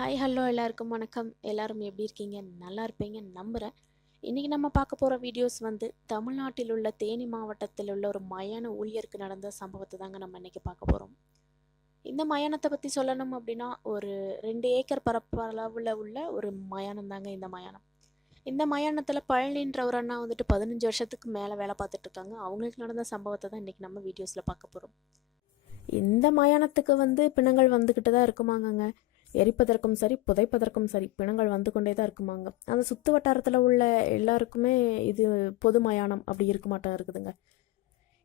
Hi hello எல்லாருக்கும் வணக்கம். எல்லாரும் எப்படி இருக்கீங்க? நல்லா இருப்பீங்க நம்புகிறேன் இன்றைக்கி நம்ம பார்க்க போகிற வீடியோஸ் வந்து தமிழ்நாட்டில் உள்ள தேனி மாவட்டத்தில் உள்ள ஒரு மயான ஊழியருக்கு நடந்த சம்பவத்தை தாங்க நம்ம இன்றைக்கி பார்க்க போகிறோம் இந்த மயானத்தை பற்றி சொல்லணும் அப்படின்னா ஒரு ரெண்டு ஏக்கர் பரப்பளவில் உள்ள ஒரு மயானம் தாங்க இந்த மயானம். இந்த மயானத்தில் பழனின்ற ஒரு அண்ணா வந்துட்டு பதினஞ்சு வருஷத்துக்கு மேலே வேலை பார்த்துட்ருக்காங்க அவங்களுக்கு நடந்த சம்பவத்தை தான் இன்றைக்கி நம்ம வீடியோஸில் பார்க்க போகிறோம் இந்த மயானத்துக்கு வந்து பிணங்கள் வந்துக்கிட்டு தான் இருக்குமாங்கங்க. எரிப்பதற்கும் சரி புதைப்பதற்கும் சரி பிணங்கள் வந்து கொண்டே தான் இருக்குமாங்க. அந்த சுற்று வட்டாரத்தில் உள்ள எல்லாருக்குமே இது பொது மயானம் அப்படி இருக்க மாட்டா இருக்குதுங்க.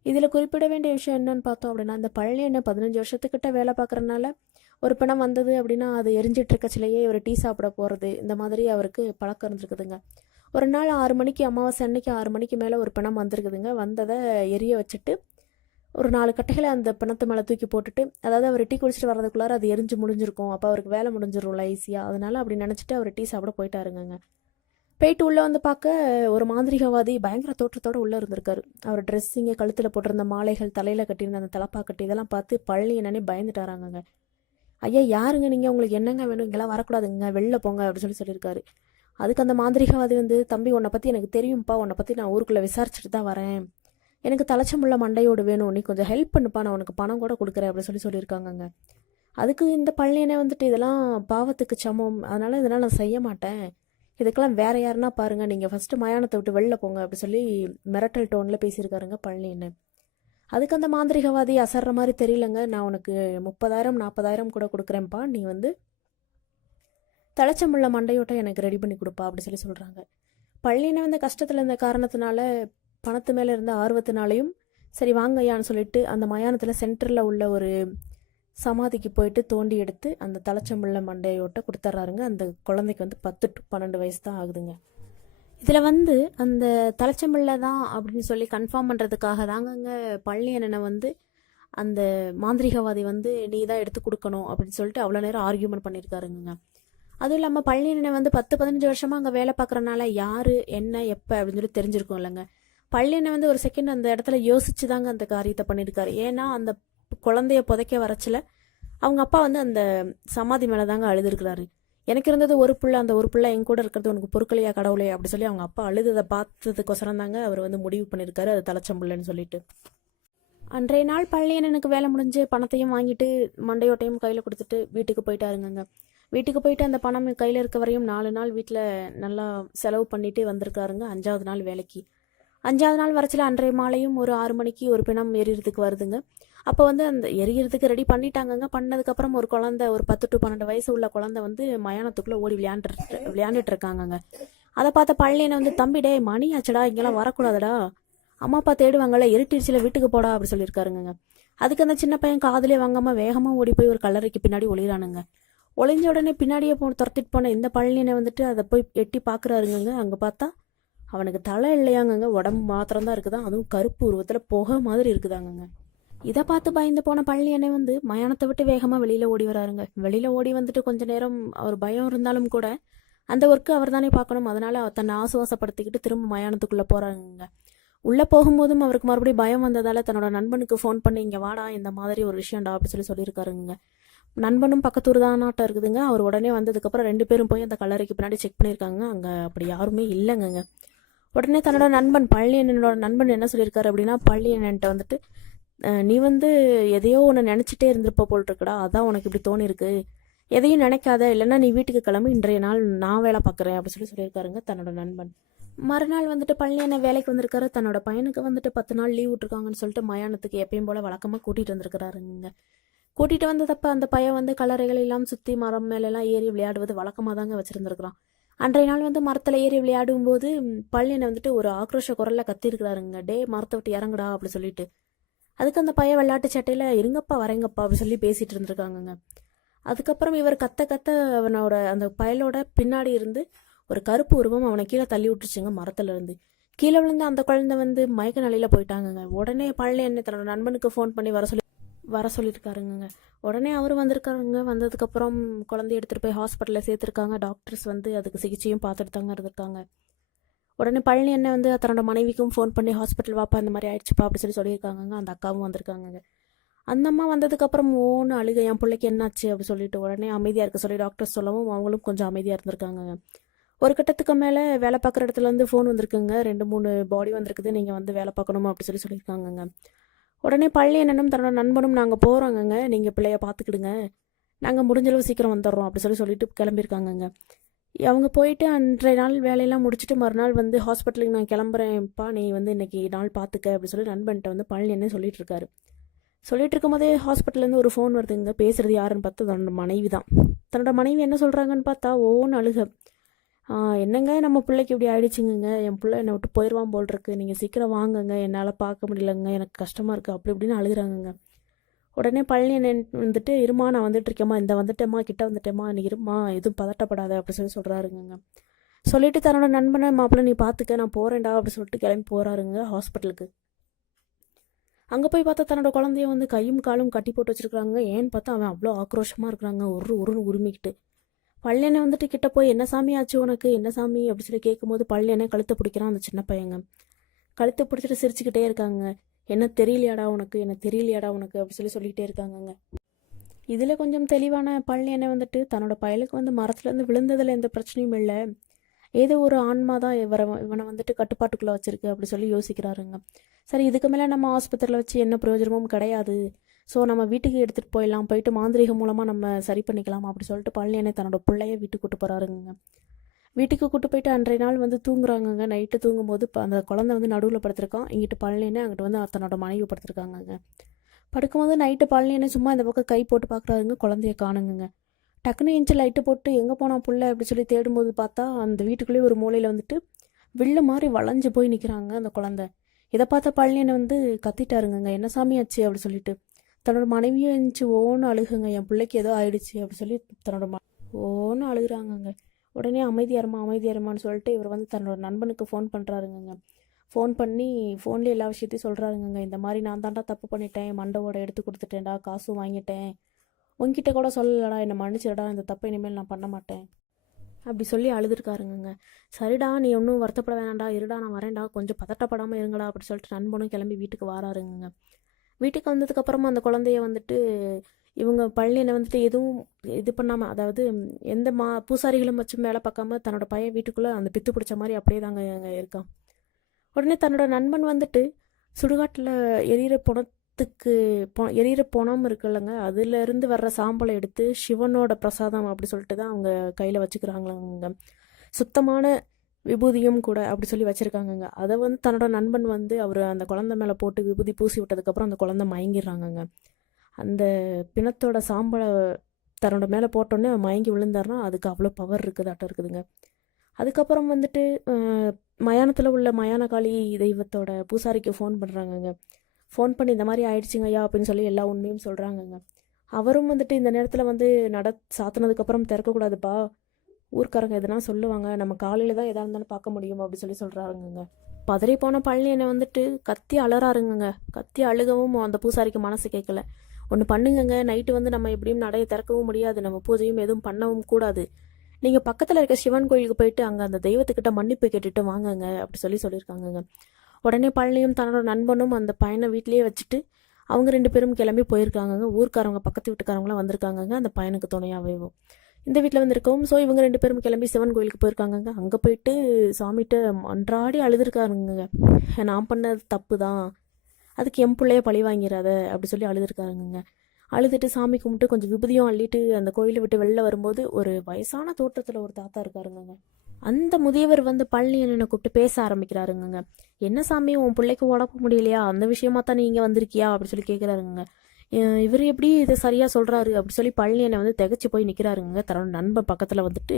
இதில் குறிப்பிட வேண்டிய விஷயம் என்னன்னு பார்த்தோம் அப்படின்னா இந்த பழனி என்ன பதினஞ்சு வருஷத்துக்கிட்ட வேலை பார்க்குறனால ஒரு பிணம் வந்தது அப்படின்னா அது எரிஞ்சிட்டு இருக்கச்சிலேயே ஒரு டீ சாப்பிட போகிறது இந்த மாதிரி அவருக்கு பழக்கம் இருந்திருக்குதுங்க. ஒரு நாள் ஆறு மணிக்கு அமாவாசை அன்னைக்கு ஆறு மணிக்கு மேலே ஒரு பிணம் வந்திருக்குதுங்க. வந்ததை எரிய வச்சுட்டு ஒரு நாலு கட்டைகளை அந்த பிணத்து மேலே தூக்கி போட்டுட்டு அதாவது அவர் டீ குடிச்சிட்டு வரதுக்குள்ளார அது எரிஞ்சு முடிஞ்சிருக்கும் அப்போ அவருக்கு வேலை முடிஞ்சிரும்ல ஈஸியாக அதனால அப்படி நினச்சிட்டு அவர் டீ சாப்பிட போயிட்டாருங்க போயிட்டு உள்ளே வந்து பார்க்க ஒரு மாந்திரிகவாதி பயங்கர தோற்றத்தோடு உள்ளே இருந்திருக்காரு. அவர் ட்ரெஸ்ஸிங்க கழுத்தில் போட்டிருந்த மாலைகள் தலையில் கட்டியிருந்த அந்த தலப்பாக்கட்டு இதெல்லாம் பார்த்து பழனி என்னன்னே பயந்துட்டாராங்கங்க. ஐயா யாருங்க நீங்கள் உங்களுக்கு என்னங்க வேணும்? இங்கெல்லாம் வரக்கூடாதுங்க. வெளில போங்க அப்படின்னு சொல்லி சொல்லியிருக்காரு. அதுக்கு அந்த மாந்திரிகவாதி வந்து தம்பி உன்னை பற்றி எனக்கு தெரியும்ப்பா உன்னை பற்றி நான் ஊருக்குள்ளே விசாரிச்சுட்டு தான் வரேன். எனக்கு தலைச்சமுள்ள மண்டையோடு வேணும். நீ கொஞ்சம் ஹெல்ப் பண்ணுப்பா. நான் உனக்கு பணம் கூட கொடுக்குறேன் அப்படின்னு சொல்லி சொல்லியிருக்காங்கங்க. அதுக்கு இந்த பழனியனே வந்துட்டு இதெல்லாம் பாவத்துக்கு சமம். அதனால் இதெல்லாம் நான் செய்ய மாட்டேன். இதுக்கெல்லாம் வேற யாருன்னா பாருங்கள் நீங்கள் ஃபஸ்ட்டு மயானத்தை விட்டு வெளில போங்க அப்படி சொல்லி மிரட்டல் டோனில் பேசியிருக்காருங்க பழனின்னு அதுக்கு அந்த மாந்திரிகவாதி அசர்ற மாதிரி தெரியலங்க. நான் உனக்கு முப்பதாயிரம் நாற்பதாயிரம் கூட கொடுக்குறேன்ப்பா. நீ வந்து தலைச்சமுள்ள மண்டையோட்டை எனக்கு ரெடி பண்ணி கொடுப்பா அப்படி சொல்லி சொல்கிறாங்க பழனினை அந்த கஷ்டத்தில் இருந்த காரணத்தினால பணத்து மேலே இருந்த ஆர்வத்தினாலையும் சரி வாங்க ஐயான்னு சொல்லிட்டு அந்த மயானத்தில் சென்டரில் உள்ள ஒரு சமாதிக்கு போயிட்டு தோண்டி எடுத்து அந்த தலைச்சம்புள்ள மண்டையோட்ட கொடுத்துட்றாருங்க அந்த குழந்தைக்கு வந்து பத்து டு பன்னெண்டு வயசு தான் ஆகுதுங்க. இதில் வந்து அந்த தலைச்சமில்ல தான் அப்படின்னு சொல்லி கன்ஃபார்ம் பண்ணுறதுக்காக தாங்கங்க பழனி அண்ணனை வந்து அந்த மாந்திரிகவாதி வந்து நீ தான் எடுத்து கொடுக்கணும் அப்படின்னு சொல்லிட்டு அவ்வளோ நேரம் ஆர்கியூமெண்ட் பண்ணியிருக்காருங்க அதுவும் இல்லாமல் பழனி வந்து பத்து பதினஞ்சு வருஷமாக அங்கே வேலை பார்க்குறனால யார் என்ன எப்போ அப்படின்னு சொல்லி தெரிஞ்சிருக்கும் இல்லைங்க. பள்ளியனை வந்து ஒரு செகண்ட் அந்த இடத்துல யோசிச்சு தாங்க அந்த காரியத்தை பண்ணியிருக்காரு. ஏன்னா அந்த குழந்தைய புதைக்க வரச்சில் அவங்க அப்பா வந்து அந்த சமாதி மேலே தாங்க அழுதுருக்கிறாரு. எனக்கு இருந்தது ஒரு பிள்ளை அந்த ஒரு பிள்ளை என் கூட இருக்கிறது உனக்கு பொருட்களையா கடவுளே அப்படி சொல்லி அவங்க அப்பா அழுததை பார்த்ததுக்கொசரம் தாங்க அவர் வந்து முடிவு பண்ணியிருக்காரு. அது தலைச்சம்புள்ளன்னு சொல்லிட்டு. அன்றைய நாள் பள்ளியனனுக்கு வேலை முடிஞ்சு பணத்தையும் வாங்கிட்டு மண்டையோட்டையும் கையில் கொடுத்துட்டு வீட்டுக்கு போயிட்டாருங்க வீட்டுக்கு போயிட்டு அந்த பணம் கையில் இருக்க வரையும் நாலு நாள் வீட்டில் நல்லா செலவு பண்ணிட்டு வந்திருக்காருங்க. அஞ்சாவது நாள் வேலைக்கு. அஞ்சாவது நாள் வரைச்சில அன்றைய மாலையும் ஒரு ஆறு மணிக்கு ஒரு பிணம் எரியறதுக்கு வருதுங்க. அப்போ வந்து அந்த எரியறதுக்கு ரெடி பண்ணிட்டாங்கங்க. பண்ணதுக்கப்புறம் ஒரு குழந்தை ஒரு பத்து டு பன்னெண்டு வயசு உள்ள குழந்தை வந்து மயானத்துக்குள்ளே ஓடி விளையாண்டு விளையாண்டுட்டு இருக்காங்கங்க. அதை பார்த்த பள்ளியனை வந்து தம்பி டே மணி ஆச்சடா இங்கெல்லாம் வரக்கூடாதுடா. அம்மா அப்பா தேடுவாங்கல்ல இருட்டிடுச்சில் வீட்டுக்கு போடா அப்படி சொல்லியிருக்காருங்க அதுக்கு அந்த சின்ன பையன் காதுலேயே வாங்காமல் வேகமாக ஓடி போய் ஒரு கல்லறைக்கு பின்னாடி ஒளிகிறானுங்க ஒளிஞ்ச உடனே பின்னாடியே போ துரத்திட்டு போன இந்த பழனியனை வந்துட்டு அதை போய் எட்டி பார்க்குறாருங்க அங்கே பார்த்தா அவனுக்கு தலை இல்லையாங்கங்க உடம்பு மாத்திரம் தான் இருக்குதான் அதுவும் கருப்பு உருவத்தில் புகை மாதிரி இருக்குதாங்கங்க. இதை பார்த்து பயந்து போன பழனி அண்ணன் வந்து மயானத்தை விட்டு வேகமாக வெளியில் ஓடி வராருங்க. வெளியில் ஓடி வந்துட்டு கொஞ்ச நேரம் அவர் பயம் இருந்தாலும் கூட அந்த ஒர்க்கு அவர் தானே பார்க்கணும். அதனால் தன்னை ஆசுவாசப்படுத்திக்கிட்டு திரும்ப மயானத்துக்குள்ளே போகிறாங்க உள்ளே போகும்போதும் அவருக்கு மறுபடியும் பயம் வந்ததால் தன்னோட நண்பனுக்கு ஃபோன் பண்ணி இங்கே வாடா இந்த மாதிரி ஒரு விஷயம்டா அப்படி சொல்லி சொல்லியிருக்காருங்க. நண்பனும் பக்கத்தூர் தானாட்டம் இருக்குதுங்க. அவர் உடனே வந்ததுக்கப்புறம் ரெண்டு பேரும் போய் அந்த கல்லறைக்கு பின்னாடி செக் பண்ணியிருக்காங்க. அங்கே அப்படி யாருமே இல்லைங்கங்க. உடனே தன்னோட நண்பன் பழனியனோட நண்பன் என்ன சொல்லியிருக்காரு அப்படின்னா பழனியன்ட்ட வந்துட்டு நீ வந்து எதையோ ஒன்று நினச்சிட்டே இருந்திருப்ப போல் இருக்கடா அதான் உனக்கு இப்படி தோணிருக்கு எதையும் நினைக்காத இல்லைன்னா நீ வீட்டுக்கு கிளம்பி இன்றைய நாள் நான் வேலை பார்க்குறேன் அப்படின்னு சொல்லி சொல்லியிருக்காருங்க தன்னோட நண்பன். மறுநாள் வந்துட்டு பழனி வேலைக்கு வந்திருக்காரு. தன்னோட பையனுக்கு வந்துட்டு பத்து நாள் லீவ் விட்டுருக்காங்கன்னு சொல்லிட்டு மயானத்துக்கு எப்பயும் போல் வழக்கமாக கூட்டிகிட்டு வந்திருக்கிறாருங்க. கூட்டிகிட்டு வந்ததப்ப அந்த பையன் வந்து கலரைகள் எல்லாம் சுற்றி மரம் மேலெல்லாம் ஏறி விளையாடுவது வழக்கமாக தாங்க வச்சுருந்துருக்குறான். அன்றைய நாள் வந்து மரத்தில் ஏறி விளையாடும் போது பழனியனை வந்துட்டு ஒரு ஆக்ரோஷ குரலில் கத்திருக்கிறாருங்க. டே மரத்தை விட்டு இறங்குடா அப்படி சொல்லிட்டு. அதுக்கு அந்த பையன் விளையாட்டு சட்டையில் இருங்கப்பா வரேங்கப்பா அப்படி சொல்லி பேசிகிட்டு இருந்திருக்காங்கங்க. அதுக்கப்புறம் இவர் கத்த கத்த அவனோட அந்த பயலோட பின்னாடி இருந்து ஒரு கருப்பு உருவம் அவனை கீழே தள்ளி விட்டுருச்சுங்க மரத்துல இருந்து. கீழே விழுந்த அந்த குழந்தை வந்து மயக்க நிலையில போயிட்டாங்கங்க. உடனே பழனி என்ன தன்னோட நண்பனுக்கு ஃபோன் பண்ணி வர சொல்லி வர சொல்லியிருக்காருங்க உடனே அவர் வந்திருக்காங்க வந்ததுக்கப்புறம் குழந்தைய எடுத்துகிட்டு போய் ஹாஸ்பிட்டலில் சேர்த்துருக்காங்க. டாக்டர்ஸ் வந்து அதுக்கு சிகிச்சையும் பார்த்துட்டு தாங்க இருந்திருக்காங்க உடனே பழனி என்ன வந்து தன்னோட மனைவிக்கும் ஃபோன் பண்ணி ஹாஸ்பிட்டல் வாப்பா இந்த மாதிரி ஆயிடுச்சுப்பா அப்படி சொல்லி சொல்லியிருக்காங்க அந்த அக்காவும் வந்திருக்காங்க அந்த அம்மா வந்ததுக்கப்புறம் ஓன்னு அழுக என் பிள்ளைக்கு என்னாச்சு? அப்படி சொல்லிட்டு உடனே அமைதியாக இருக்க சொல்லி டாக்டர்ஸ் சொல்லவும் அவங்களும் கொஞ்சம் அமைதியாக இருந்திருக்காங்க ஒரு கட்டத்துக்கு மேலே வேலை பார்க்குற இடத்துலருந்து ஃபோன் வந்திருக்குங்க. ரெண்டு மூணு பாடி வந்திருக்குது. நீங்கள் வந்து வேலை பார்க்கணுமா? அப்படி சொல்லி சொல்லியிருக்காங்கங்க. உடனே பள்ளியண்ணனும் என்னனும் தன்னோட நண்பனும் நாங்கள் போகிறோங்கங்க நீங்கள் பிள்ளைய பார்த்துக்கிடுங்க நாங்கள் முடிஞ்சளவு சீக்கிரம் வந்துடுறோம் அப்படி சொல்லி சொல்லிட்டு கிளம்பியிருக்காங்கங்க. அவங்க போயிட்டு அன்றைய நாள் வேலையெல்லாம் முடிச்சுட்டு மறுநாள் வந்து ஹாஸ்பிட்டலுக்கு நான் கிளம்புறேன்ப்பா நீ வந்து இன்னைக்கு நாள் பார்த்துக்க அப்படி சொல்லி நண்பன்ட்ட வந்து பழனி சொல்லிட்டு இருக்காரு சொல்லிட்டு இருக்கும்போதே ஹாஸ்பிட்டல்லேருந்து ஒரு ஃபோன் வருதுங்க. பேசுறது யாருன்னு பார்த்தா தன்னோட மனைவி தான் தன்னோட மனைவி என்ன சொல்கிறாங்கன்னு பார்த்தா ஒவ்வொன்று அழுக. என்னங்க நம்ம பிள்ளைக்கு இப்படி ஆயிடுச்சுங்க என் பிள்ளை என்னை விட்டு போயிடுவான் போல் இருக்கு நீங்கள் சீக்கிரம் வாங்குங்க. என்னால் பார்க்க முடியலங்க. எனக்கு கஷ்டமாக இருக்குது அப்படி இப்படின்னு அழுகுறாங்கங்க. உடனே பழனி என்ன வந்துட்டு இருமா நான் வந்துட்டு இருக்கேம்மா. இந்த வந்துட்டேம்மா கிட்ட வந்துட்டேம்மா. நீ இருமா எதுவும் பதட்டப்படாத அப்படி சொல்லி சொல்கிறாருங்க சொல்லிட்டு தன்னோட நண்பனை மாப்பிள்ளை நீ பார்த்துக்க நான் போகிறேன்டா அப்படி சொல்லிட்டு கிளம்பி போகிறாருங்க ஹாஸ்பிட்டலுக்கு அங்கே போய் பார்த்தா தன்னோட குழந்தைய வந்து கையும் காலும் கட்டி போட்டு வச்சுருக்காங்க ஏன்னு பார்த்தா அவன் அவ்வளோ ஆக்ரோஷமாக இருக்கிறாங்க. ஒரு உருன்னு உரிமிக்கிட்டு. பள்ளியனை வந்துட்டு கிட்ட போய் என்ன சாமி ஆச்சு உனக்கு? என்ன சாமி? அப்படி சொல்லி கேட்கும்போது பள்ளியனை கழுத்தை பிடிக்கிறான் அந்த சின்ன பையங்க. கழுத்தை பிடிச்சிட்டு சிரிச்சுக்கிட்டே இருக்காங்க. என்ன தெரியலையாடா உனக்கு? என்ன தெரியலையாடா உனக்கு? அப்படி சொல்லி சொல்லிக்கிட்டே இருக்காங்கங்க. இதில் கொஞ்சம் தெளிவான பழனியனை வந்துட்டு தன்னோட பயலுக்கு வந்து மரத்துலேருந்து விழுந்ததில் எந்த பிரச்சனையும் இல்லை. ஏதோ ஒரு ஆன்மா தான் இவரை இவனை வந்துட்டு கட்டுப்பாட்டுக்குள்ளே வச்சிருக்கு அப்படி சொல்லி யோசிக்கிறாருங்க. சரி இதுக்கு மேலே நம்ம ஆஸ்பத்திரியில் வச்சு என்ன பிரயோஜனமும் கிடையாது. ஸோ நம்ம வீட்டுக்கு எடுத்துகிட்டு போயிடலாம். போயிட்டு மாந்திரிகம் மூலமாக நம்ம சரி பண்ணிக்கலாம் அப்படி சொல்லிட்டு பழனியனை தன்னோட பிள்ளைய வீட்டுக்கு கூட்டு போகிறாருங்க வீட்டுக்கு கூட்டு போயிட்டு அன்றைய நாள் வந்து தூங்குறாங்கங்க. நைட்டு தூங்கும்போது அந்த குழந்தை வந்து நடுவில் படுத்திருக்கான். இங்கிட்டு பழனியனை அங்கிட்டு வந்து தன்னோட மனைவி படுத்திருக்காங்கங்க. படுக்கும்போது நைட்டு பழனியனை சும்மா இந்த பக்கம் கை போட்டு பார்க்குறாருங்க குழந்தைய காணுங்க டக்குன்னு இன்ச்சு லைட்டு போட்டு எங்கே போனால் புள்ள அப்படி சொல்லி தேடும்போது பார்த்தா அந்த வீட்டுக்குள்ளேயே ஒரு மூலையில் வந்துட்டு வில்லு மாதிரி வளைஞ்சு போய் நிற்கிறாங்க அந்த குழந்தை. இதை பார்த்த பழனியனை வந்து கத்திட்டாருங்கங்க. என்ன சாமி ஆச்சு? அப்படி சொல்லிட்டு. தன்னோட மனைவியும் எழுந்துச்சு ஓன்னு அழுகுங்க. என் பிள்ளைக்கு ஏதோ ஆயிடுச்சு அப்படி சொல்லி தன்னோட ம ஓன்னு அழுகுறாங்கங்க. உடனே அமைதியாருமா அமைதியாருமான்னு சொல்லிட்டு இவர் வந்து தன்னோட நண்பனுக்கு ஃபோன் பண்ணுறாருங்க ஃபோன் பண்ணி ஃபோன்லேயே எல்லா விஷயத்தையும் சொல்கிறாருங்கங்க இந்த மாதிரி நான் தான்டா தப்பு பண்ணிட்டேன். மண்டவோட எடுத்து கொடுத்துட்டேன்டா காசும் வாங்கிட்டேன். உங்ககிட்ட கூட சொல்லலடா என்னை மன்னிச்சிடடா. இந்த தப்பை இனிமேல் நான் பண்ண மாட்டேன். அப்படி சொல்லி அழுதுருக்காருங்க சரிடா நீ ஒன்றும் வருத்தப்பட வேணாண்டா இருடா நான் வரேன்டா. கொஞ்சம் பதட்டப்படாமல் இருங்கடா அப்படி சொல்லிட்டு நண்பனும் கிளம்பி வீட்டுக்கு வாராருங்க வீட்டுக்கு வந்ததுக்கப்புறமா அந்த குழந்தைய வந்துட்டு இவங்க பழனியில் வந்துட்டு எதுவும் இது பண்ணாமல் அதாவது எந்த மா பூசாரிகளும் வச்சு வேலை பார்க்காம தன்னோட பையன் வீட்டுக்குள்ளே அந்த பித்து பிடிச்ச மாதிரி அப்படியே தாங்க அங்கே இருக்கான். உடனே தன்னோட நண்பன் வந்துட்டு சுடுகாட்டில் எரியிற பணத்துக்கு பொ எரியிற பணம் இருக்குல்லங்க அதுலேருந்து வர்ற சாம்பலை எடுத்து சிவனோட பிரசாதம் அப்படி சொல்லிட்டு தான் அவங்க கையில் வச்சுக்கிறாங்களாங்க. சுத்தமான விபூதியும் கூட அப்படி சொல்லி வச்சுருக்காங்கங்க. அதை வந்து தன்னோட நண்பன் வந்து அவர் அந்த குழந்தை மேலே போட்டு விபூதி பூசி விட்டதுக்கப்புறம் அந்த குழந்தை மயங்கிடுறாங்கங்க. அந்த பிணத்தோட சாம்பலை தன்னோட மேலே போட்டோன்னே மயங்கி விழுந்தாருன்னா அதுக்கு அவ்வளோ பவர் இருக்குதாட்டம் இருக்குதுங்க. அதுக்கப்புறம் வந்துட்டு மயானத்தில் உள்ள மயானகாளி தெய்வத்தோட பூசாரிக்கு ஃபோன் பண்ணுறாங்கங்க ஃபோன் பண்ணி இந்த மாதிரி ஆயிடுச்சுங்க ஐயா அப்படின்னு சொல்லி எல்லா உண்மையும் சொல்கிறாங்கங்க அவரும் வந்துட்டு இந்த நேரத்தில் வந்து நட சாத்தினதுக்கப்புறம் திறக்கக்கூடாதுப்பா. ஊர்க்காரங்க எதனா சொல்லுவாங்க நம்ம காலையில் தான் எதாக இருந்தாலும் பார்க்க முடியும் அப்படின்னு சொல்லி சொல்கிறாருங்க பதறி போன பழனி என்னை வந்துட்டு கத்தி அலறாருங்கங்க. கத்தி அழுகவும் அந்த பூசாரிக்கு மனசு கேட்கல. ஒன்று பண்ணுங்கங்க. நைட்டு வந்து நம்ம எப்படியும் நடைய திறக்கவும் முடியாது. நம்ம பூஜையும் எதுவும் பண்ணவும் கூடாது. நீங்கள் பக்கத்தில் இருக்க சிவன் கோயிலுக்கு போயிட்டு அங்கே அந்த தெய்வத்துக்கிட்ட மன்னிப்பு கேட்டுட்டு வாங்குங்க அப்படி சொல்லி சொல்லியிருக்காங்கங்க. உடனே பழனியும் தன்னோட நண்பனும் அந்த பையனை வீட்டிலேயே வச்சுட்டு அவங்க ரெண்டு பேரும் கிளம்பி போயிருக்காங்கங்க. ஊர்க்காரவங்க பக்கத்து வீட்டுக்காரவங்களாம் வந்திருக்காங்கங்க. அந்த பையனுக்கு துணையாகவேவும் இந்த வீட்டில் வந்திருக்கோம் ஸோ இவங்க ரெண்டு பேரும் கிளம்பி சிவன் கோயிலுக்கு போயிருக்காங்கங்க. அங்கே போயிட்டு சாமிகிட்ட அன்றாடி அழுதுருக்காருங்க. நான் பண்ணது தப்பு தான் அதுக்கு என் பிள்ளைய பழி வாங்கிறாத அப்படி சொல்லி அழுதுருக்காருங்க. அழுதுட்டு சாமி கும்பிட்டு கொஞ்சம் விபதியும் அள்ளிட்டு அந்த கோயிலை விட்டு வெளில வரும்போது ஒரு வயசான தோற்றத்தில் ஒரு தாத்தா இருக்காருங்க அந்த முதியவர் வந்து பழனி என்னை கூப்பிட்டு பேச ஆரம்பிக்கிறாருங்க என்ன சாமி உன் பிள்ளைக்கு உடம்பு முடியலையா? அந்த விஷயமா தான் நீங்கள் வந்திருக்கியா? அப்படி சொல்லி கேட்குறாருங்க இவர் எப்படி இதை சரியாக சொல்கிறாரு அப்படி சொல்லி பழனி வந்து திகச்சு போய் நிற்கிறாருங்க தன்னோட நண்பன் பக்கத்தில் வந்துட்டு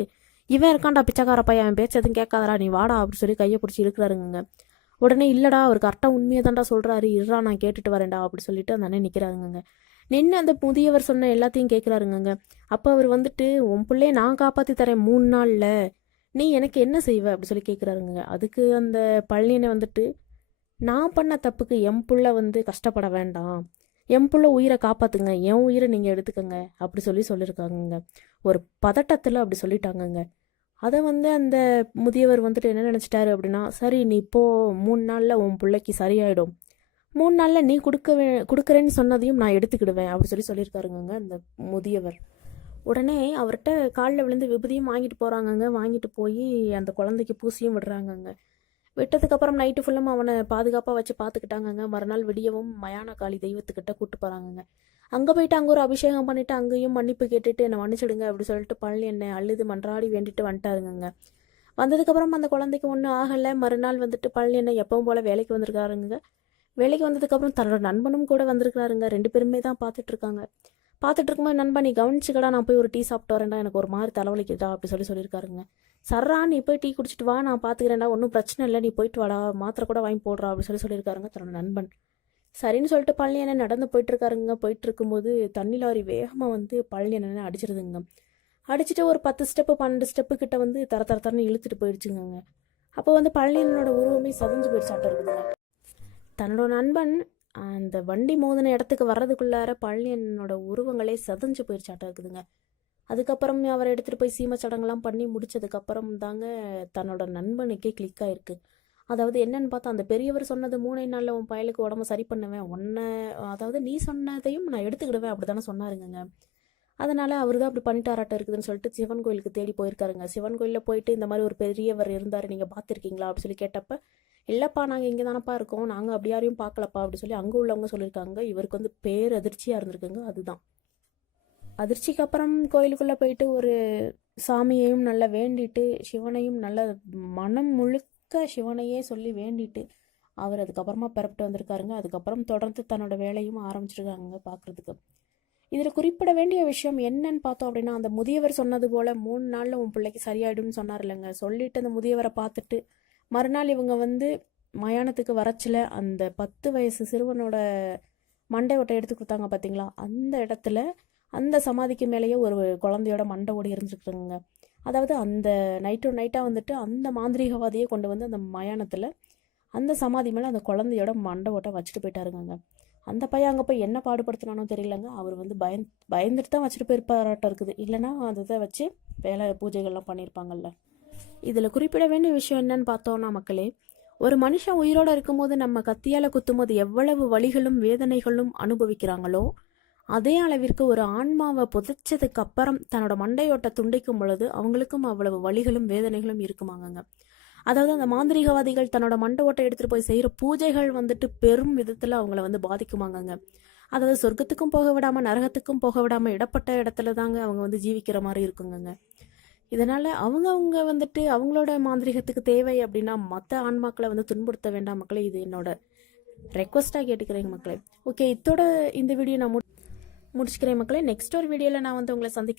இவன் இருக்கான்டா பிச்சைக்கார பையன் அவன் பேச்சதும் கேட்காதடா நீ வாடா அப்படி சொல்லி கையை பிடிச்சி இழுக்கிறாருங்க உடனே இல்லைடா அவர் கரெக்டாக உண்மையை தான்டா சொல்கிறாரு இருடா நான் கேட்டுட்டு வரேன்டா அப்படி சொல்லிட்டு அந்த அண்ணன் நிற்கிறாருங்க நின்று அந்த முதியவர் சொன்ன எல்லாத்தையும் கேட்குறாருங்க அப்போ அவர் வந்துட்டு உன் பிள்ளைய நான் காப்பாற்றி தரேன் மூணு நாளில். நீ எனக்கு என்ன செய்வ? அப்படி சொல்லி கேட்குறாருங்க அதுக்கு அந்த பழனியனை வந்துட்டு நான் பண்ண தப்புக்கு என் புள்ள வந்து கஷ்டப்பட வேண்டாம். என் புள்ள உயிரை காப்பாத்துங்க என் உயிரை நீங்கள் எடுத்துக்கங்க அப்படி சொல்லி சொல்லியிருக்காங்கங்க ஒரு பதட்டத்தில் அப்படி சொல்லிட்டாங்கங்க. அதை வந்து அந்த முதியவர் வந்துட்டு என்ன நினச்சிட்டாரு அப்படின்னா சரி நீ இப்போது மூணு நாளில் உன் பிள்ளைக்கு சரியாயிடும். மூணு நாளில் நீ கொடுக்க வே கொடுக்குறேன்னு சொன்னதையும் நான் எடுத்துக்கிடுவேன் அப்படி சொல்லி சொல்லியிருக்காருங்க அந்த முதியவர். உடனே அவர்கிட்ட காலில் விழுந்து விபதியும் வாங்கிட்டு போகிறாங்கங்க வாங்கிட்டு போய் அந்த குழந்தைக்கு பூசியும் விடுறாங்கங்க. விட்டதுக்கப்புறம் நைட்டு ஃபுல்லும் அவனை பாதுகாப்பாக வச்சு பார்த்துக்கிட்டாங்கங்க. மறுநாள் விடியவும் மயான காளி தெய்வத்துக்கிட்ட கூட்டு போகிறாங்கங்க அங்கே போயிட்டு அங்கே ஒரு அபிஷேகம் பண்ணிவிட்டு அங்கேயும் மன்னிப்பு கேட்டுட்டு என்னை மன்னிச்சிடுங்க அப்படி சொல்லிட்டு பழனி என்னை அழுது மன்றாடி வேண்டிட்டு வந்துட்டாருங்க வந்ததுக்கப்புறம் அந்த குழந்தைக்கு ஒன்றும் ஆகலை. மறுநாள் வந்துட்டு பழனி என்ன எப்பவும் போல் வேலைக்கு வந்திருக்காருங்க. வேலைக்கு வந்ததுக்கப்புறம் தன்னோட நண்பனும் கூட வந்திருக்கிறாருங்க. ரெண்டு பேருமே தான் பார்த்துட்ருக்காங்க பார்த்துட்டு இருக்கும்போது நண்பா நீ கவனிச்சுக்கடா நான் போய் ஒரு டீ சாப்பிட்டு வரேன்டா எனக்கு ஒரு மாதிரி தலைவலிக்குதா அப்படி சொல்லி சொல்லியிருக்காருங்க. சர்ரா நீ போய் டீ குடிச்சிட்டு வா நான் பார்த்துக்கிறேன்டா ஒன்றும் பிரச்சனை இல்லை நீ போயிட்டு வாடா மாத்திரை கூட வாங்கி போடுறா அப்படி சொல்லி சொல்லியிருக்காருங்க தன்னோட நண்பன். சரின்னு சொல்லிட்டு பழனி அண்ணன் நடந்து போயிட்டு இருக்காருங்க போயிட்டு இருக்கும்போது தண்ணி லாரி வேகமாக வந்து பழனி அண்ணனை அடிச்சிருதுங்க. அடிச்சுட்டு ஒரு பத்து ஸ்டெப்பு பன்னெண்டு ஸ்டெப்பு கிட்ட வந்து தர தர தரன்னு இழுத்துட்டு போயிடுச்சுங்க அப்போ வந்து பழனி அண்ணனோட உருவமே சதஞ்சு போயிடுச்சாட்டம் இருக்குதுங்க. தன்னோட நண்பன் அந்த வண்டி மோதின இடத்துக்கு வர்றதுக்குள்ளார பழனியனோட உருவங்களே சதஞ்சு போயிடுச்சாட்டம் இருக்குதுங்க. அதுக்கப்புறம் அவரை எடுத்துகிட்டு போய் சீமை சடங்கெல்லாம் பண்ணி முடிச்சதுக்கப்புறம் தாங்க தன்னோட நண்பனுக்கே கிளிக் ஆயிருக்கு. அதாவது என்னன்னு பார்த்தா அந்த பெரியவர் சொன்னது மூணே நாளில் உன் பயலுக்கு உடம்ப சரி பண்ணுவேன். உன்னை அதாவது நீ சொன்னதையும் நான் எடுத்துக்கிடுவேன் அப்படி தானே சொன்னாருங்க அதனால் அவர் தான் அப்படி பண்ணிட்டாராட்டம் இருக்குதுன்னு சொல்லிட்டு சிவன் கோயிலுக்கு தேடி போயிருக்காருங்க. சிவன் கோயிலில் போயிட்டு இந்த மாதிரி ஒரு பெரியவர் இருந்தார் நீங்கள் பார்த்துருக்கீங்களா அப்படி சொல்லி கேட்டப்ப இல்லைப்பா நாங்கள் இங்கே தானப்பா இருக்கோம். நாங்கள் அப்படி யாரையும் பார்க்கலப்பா அப்படி சொல்லி அங்கே உள்ளவங்க சொல்லியிருக்காங்க. இவருக்கு வந்து பேர் அதிர்ச்சியாக இருந்திருக்குங்க. அதுதான். அதிர்ச்சிக்கு அப்புறம் கோயிலுக்குள்ளே போயிட்டு ஒரு சாமியையும் நல்லா வேண்டிட்டு சிவனையும் நல்ல மனம் முழுக்க சிவனையே சொல்லி வேண்டிட்டு அவர் அதுக்கப்புறமா பிறப்பிட்டு வந்திருக்காருங்க. அதுக்கப்புறம் தொடர்ந்து தன்னோட வேலையும் ஆரம்பிச்சிருக்காங்க பார்க்குறதுக்கு. இதில் குறிப்பிட வேண்டிய விஷயம் என்னன்னு பார்த்தோம் அப்படின்னா அந்த முதியவர் சொன்னது போல் மூணு நாளில் உன் பிள்ளைக்கு சரியாயிடும்னு சொன்னார் இல்லைங்க. சொல்லிட்டு அந்த முதியவரை பார்த்துட்டு மறுநாள் இவங்க வந்து மயானத்துக்கு வரச்சில அந்த பத்து வயசு சிறுவனோட மண்டை ஒட்டை எடுத்து கொடுத்தாங்க பார்த்தீங்களா அந்த இடத்துல அந்த சமாதிக்கு மேலேயே ஒரு குழந்தையோட மண்டை ஓடி இருந்துருக்குறாங்க அதாவது அந்த நைட்டு நைட்டாக வந்துட்டு அந்த மாந்திரீகவாதியை கொண்டு வந்து அந்த மயானத்தில் அந்த சமாதி மேலே அந்த குழந்தையோட மண்டை ஓட்டை வச்சுட்டு போயிட்டாருங்க அந்த பையன் அங்கே போய் என்ன பாடுபடுத்தினானோ தெரியலங்க. அவர் வந்து பயந் பயந்துட்டு தான் வச்சுட்டு போயிருப்பாராட்டம் இருக்குது. இல்லைன்னா அதை வச்சு வேலை பூஜைகள்லாம் பண்ணியிருப்பாங்கல்ல. இதில் குறிப்பிட வேண்டிய விஷயம் என்னன்னு பார்த்தோன்னா மக்களே ஒரு மனுஷன் உயிரோடு இருக்கும்போது நம்ம கத்தியால் குத்தும்போது எவ்வளவு வலிகளும் வேதனைகளும் அனுபவிக்கிறாங்களோ அதே அளவிற்கு ஒரு ஆன்மாவை புதைச்சதுக்கு அப்புறம் தன்னோட மண்டையோட்டை துண்டிக்கும் பொழுது அவங்களுக்கும் அவ்வளவு வலிகளும் வேதனைகளும் இருக்குமாங்கங்க. அதாவது அந்த மாந்திரிகவாதிகள் தன்னோட மண்டை ஓட்டை எடுத்துகிட்டு போய் செய்கிற பூஜைகள் வந்துட்டு பெரும் விதத்தில் அவங்கள வந்து பாதிக்குமாங்கங்க. அதாவது சொர்க்கத்துக்கும் போக விடாமல் நரகத்துக்கும் போக விடாமல் இடப்பட்ட இடத்துல தாங்க அவங்க வந்து ஜீவிக்கிற மாதிரி இருக்குங்கங்க. இதனால் அவங்க அவங்க வந்துட்டு அவங்களோட மாந்திரிகத்துக்கு தேவை அப்படின்னா மற்ற ஆன்மாக்களை வந்து துன்புறுத்த வேண்டாம் மக்களே. இது என்னோட ரெக்வஸ்ட்டாக கேட்டுக்கிறேங்க மக்களே. ஓகே இதோட இந்த வீடியோ நான் முடிச்சுக்கிறேன் மக்களே. நெக்ஸ்ட் ஒரு வீடியோவில் நான் வந்து உங்களை சந்திக்கிறேன்